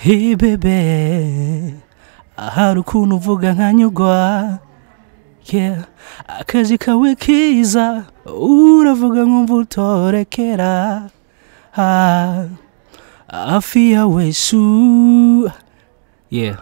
Hey bebe, hari ukuntu uvuga nkanyugwa, yeah. Akazi kawe kiza, uravuga nkumva utorekera, hafi yawe su, yeah.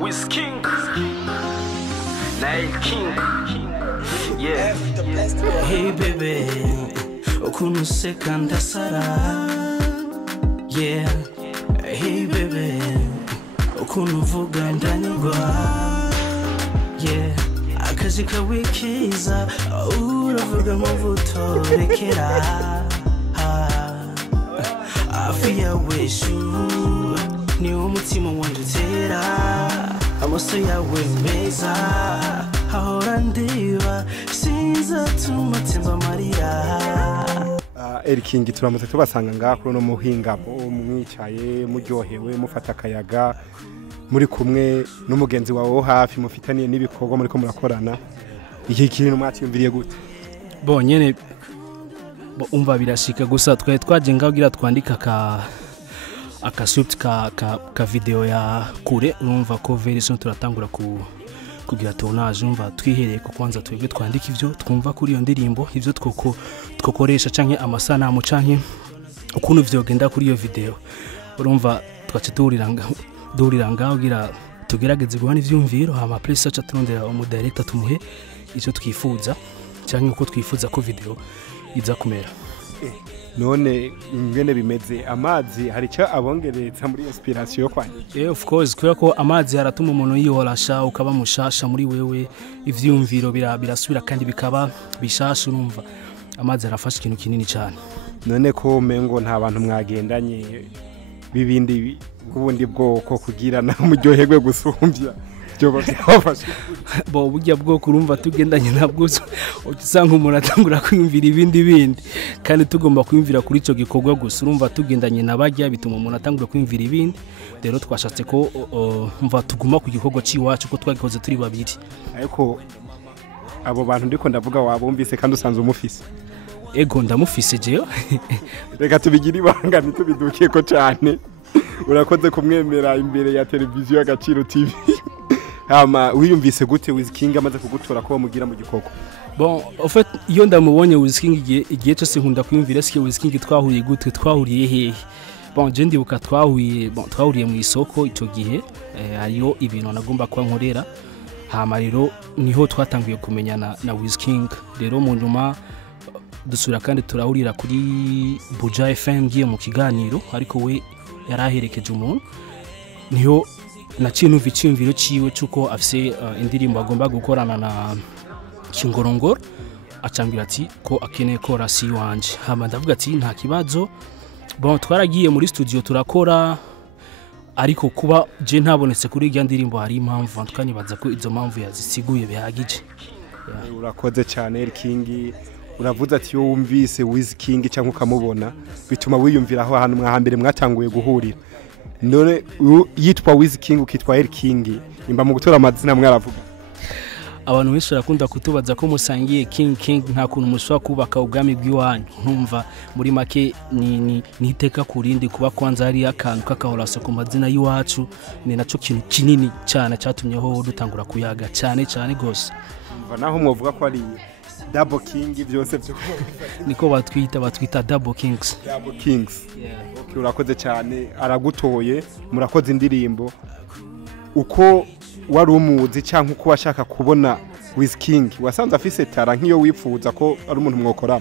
Wiz King, Nail King, yeah. Hey baby, ukuntu useka ndasara, yeah. Hey baby, ukuntu uvuga ndanyurwa, yeah. Akazi kawe kiza, uravuga nkumva utorekera, hafi yawe shu, ni umutima wanjye utera, amaso yawe meza, ahora ndeba, sinzatuma temba amarira. Eric King turamutse tubasanga ngaho kuri no muhingamo mwicaye muryohewe mufata akayaga muri kumwe n'umugenzi wawe wo hafi mufitaniye n'ibikorwa muri ko murakorana, iki kintu mwatiyumviriye gute? Nyene umva birashika gusa twaje ngaho twandika akasupt ka video ya kure, urumva ko version turatangura kugira tournage, umva twihereye ko kwanza twebwe twandika ivyo twumva kuri iyo ndirimbo, ivyo twokoresha canke amasanamu canke ukuntu vyogenda kuri iyo video, urumva twace durira ngaho gira tugerageze guhana ivyumviro, hama press acha turondera umu director tumuhe ico twifuza canke uko twifuza ko video iza kumera. None ingene bimeze amazi hari cyo abongereza muri inspiration kwanje? Of course, kubera ko amazi haratuma umuntu yihorasha ukaba mushasha muri wewe, ivyumviro birasubira kandi bikaba bishasha, urumva amazi arafasha ikintu kinini cyane. None ko mengo nta bantu mwagendanye bibindi ubundi bwoko kugira na muryoherwe gusumbya byo byafasha burya bwoko urumva tugendanye nabwo usanga umuntu atangura kwiyumvira ibindi kandi tugomba kwiyumvira kuri ico gikorwa gusa, urumva tugendanye nabajya bituma umuntu atangura kwiyumvira ibindi. Rero twashatse ko umva tuguma ku gikorwa ciwacu ko twagikoze turi babiri. Ariko abo bantu ndiko ndavuga wabumvise kandi usanze umufise? Ego ndamufise jeyo. Reka tubigira ibanga ntitubidukiye ko cyane. Urakoze kumwemera imbere ya televiziyo y'Agaciro TV. Hama wiyumvise gute Wiz King amaze kugutora ko mugira mu gikoko? En fait iyo ndamubonye Wiz King igihe cyose nkunda kwiyumvira sike Wiz King twahuriye gute, twahuriye hehe? Je ndibuka twahuriye mu isoko ico gihe, hariyo ibintu nagomba kwa nkorera, hama rero niho twatangiye kumenyana na Wiz King. Rero mu nyuma dusura kandi turahurira kuri Buja FM giye mu kiganiro, ariko we yaraherekeje umuntu, niho nacintu vicimviro ciwe cuko afise indirimbo agomba gukorana na Kingorongoro, acambira ati ko akeneye korasi wanje. Hama ndavuga ati nta kibazo, twaragiye muri studio turakora, ariko kuba je ntabonetse kuri irya ndirimbo hari impamvu, tukanibaza ko izo mpamvu yazisiguye bihagije. Urakoze cyane Eric King. Uravuze ati yo wumvise Wiz King cyangwa ukamubona bituma wiyumvira aho ahantu mwahambere mwatanguye guhurira. None yitwa Wiz King ukitwa Eric King, imba mu gutora amazina mwaravuga? Abantu benshi barakunda kutubaza ko musangiye King nta kuntu mushwa kubaka ubwami bw'iwanyu, ntumva muri make ni iteka kurindi kuba kwanza hari akantu kakahorasa ku mazina y'iwacu, ni naco kintu kinini cyane cyatumyeho dutangura kuyaga cyane gose. Umva naho mwovuga ko ari Double King byose byo niko batwita Double Kings. Double Kings. Okay, urakoze cyane, aragutoye murakoze indirimbo. Uko wari umuzi cyangwa uko washaka kubona Wiz King, wasanze afise tara nk'iyo wifuza ko ari umuntu mwokora?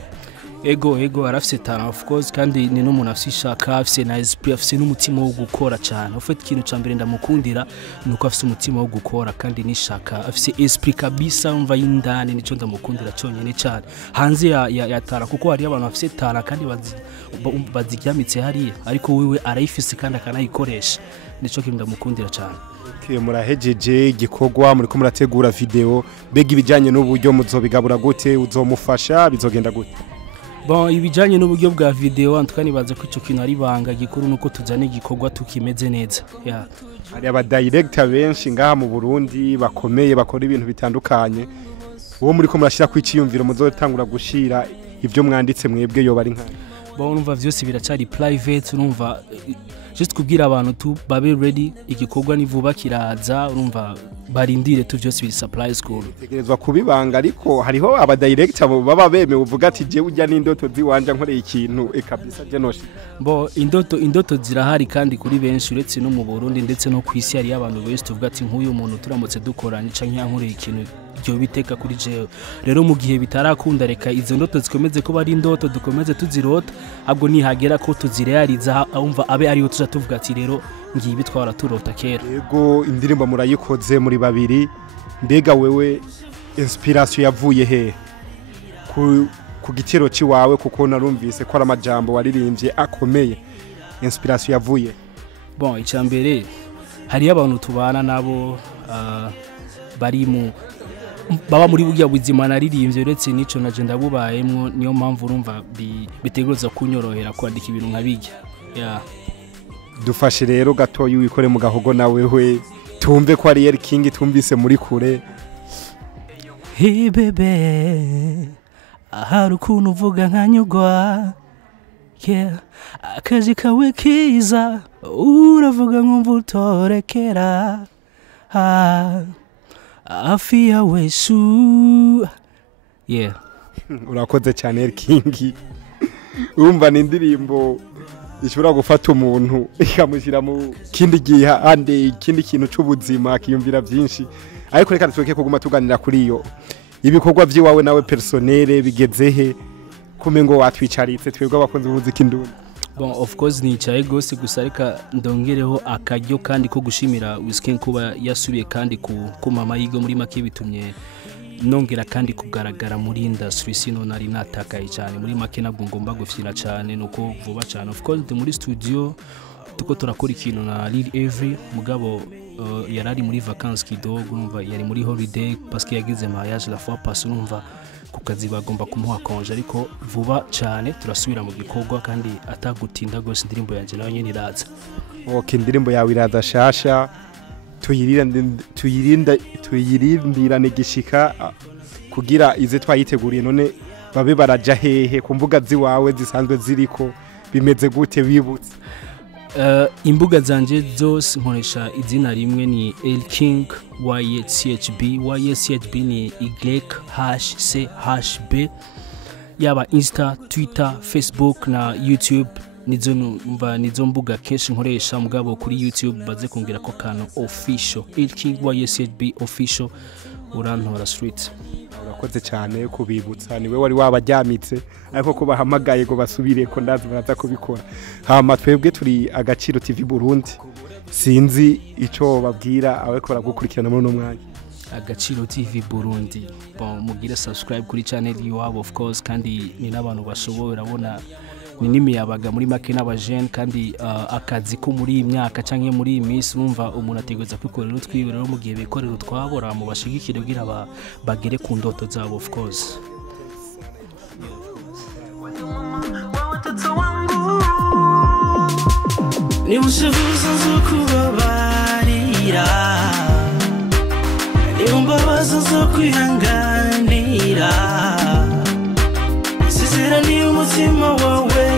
ego arafise talent of course kandi ni no muntu afise ishaka afise na esprit afise n'umutima wo gukora cyane ufite ikintu cyambere ndamukundira nuko afise umutima wo gukora kandi nishaka afise esprit kabisa umva yindani nico ndamukundira cyonyene cyane hanze ya tara kuko hari abantu afise tara kandi bazigyamitse hari ariko wewe arayifise kandi akanayikoresha nico kintu ndamukundira cyane. Murahejeje igikorwa muri ko murategura video bega ibijanye n'uburyo muzobigabura gute uzomufasha bizogenda gute? Bon ibijanye n'uburyo bwa video antukani baza ko ico kintu ari banga gikuru nuko tuzane igikorwa tukimeze neza. Hari aba director benshi ngaha mu Burundi bakomeye bakora ibintu bitandukanye. Uwo muri ko murashira kwiciyumvira muzotangura gushira ivyo mwanditse mwebwe yo bari nkana. Bon urumva vyose biracari private urumva just kubwira abantu tu babe ready igikorwa nivuba kiraza urumva barindire tu vyose biri supply school tegerezwa kubibanga ariko hariho aba director baba beme uvuga ati je ujya n'indoto ziwanja nkoreye ikintu kabisa je noshi bo indoto zirahari kandi kuri benshi uretse no mu Burundi ndetse no kwisi hari abantu benshi tuvuga ati nk'uyu muntu turamutse dukoranye canke yankoreye ikintu byo biteka kuri jewe rero mu gihe bitarakunda reka izo ndoto zikomeze ko bari indoto dukomeze tuzirota ahubwo nihagera ko tuzirealiza umva abe ariyo tuza tuvuga ati rero ngibi twara turota kera. Yego indirimbo murayikoze muri babiri mbega wewe inspiration yavuye he ku gitero ci wawe kuko narumvise ko aramajambo waririmbye akomeye inspiration yavuye? Bon icambere hari abantu tubana nabo bari mu baba muri bujya buzima naririmbye uretse nico naje ndabubayemwo niyo mpamvu urumva biteguza kunyorohera kwandika ibintu nkabijya. Dufashe rero gatoyi wikore mu gahogo nawe tumve ko ari King tumvise muri kure. Hey bebe ahari ukuntu uvuga nkanyugwa akazi kawe kiza uravuga nkumva utorekera afi yawe shu urakoze cyane King urumva n'indirimbo ishobora gufata umuntu ikamushyira mu kindi gihe ande ikindi kintu cy'ubuzima akiyumvira byinshi ariko reka tuke kuguma tuganira kuri iyo ibikorwa by'iwawe nawe personnel bigezehe kumengo watwicaritse twebwe abakunzi b'umuziki ndundi. Bon of course nicaye gose gusa reka ndongereho akaryo kandi ko gushimira Wizking kuba yasubiye kandi ku mama yigo muri make bitumye nongera kandi kugaragara muri industry sino nari natakaye cyane muri make nabwo ngomba gufira cyane nuko vuba cyane of course muri studio tuko turakora ikintu na Lil Every mugabo yarari muri vacances kidogo numva yari muri holiday parce que yagize mariage la fois passée numva kukazi bagomba kumuha konje ariko vuba cyane turasubira mu gikorwa kandi atagutinda gose indirimbo yanje nayo nyene iraza. Okay indirimbo yawe iraza shasha tuyirindirane gishika kugira ize twayiteguriye none babe baraja hehe ku mbuga ziwawe zisanzwe ziriko bimeze gute bibutse? Imbuga zanje zose nkoresha izina rimwe ni King YCHB ni YCHB yaba Insta, Twitter, Facebook na YouTube nizo mbuga kenshi nkoresha mugabo kuri YouTube baze kumbwira ko kano official King YCHB official urantora street. Urakoze cyane kubibutsa niwe wari wabajyamitse ariko ko bahamagaye ngo basubire ko ndazi baraza kubikora. Hama twebwe turi Agaciro TV Burundi sinzi ico babwira abakora gukurikirana muri no mwanya. Agaciro TV Burundi bon mugira subscribe kuri channel yiwabo of course kandi ni nabantu bashobora bona ni nimiyabaga muri make n'abajene kandi akazi ko muri imyaka canke muri iminsi umva umuntu ategeza kwikorera utwiwe rero mu gihe bikorera twabora mu bashigikire kugira bagere ku ndoto zabo of course. Ni ushivuza zo kubabarira ni umbabaza zo kwihanganira sizera ni umutima wawe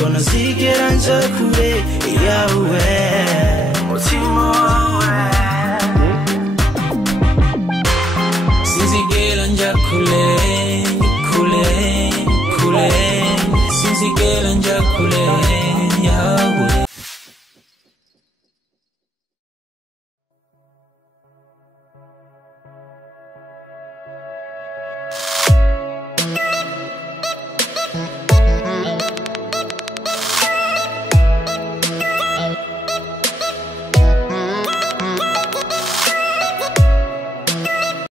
kona zigera nja kure yawe umutima wawe sinzigera nja kure sinzigera nja kure yawe.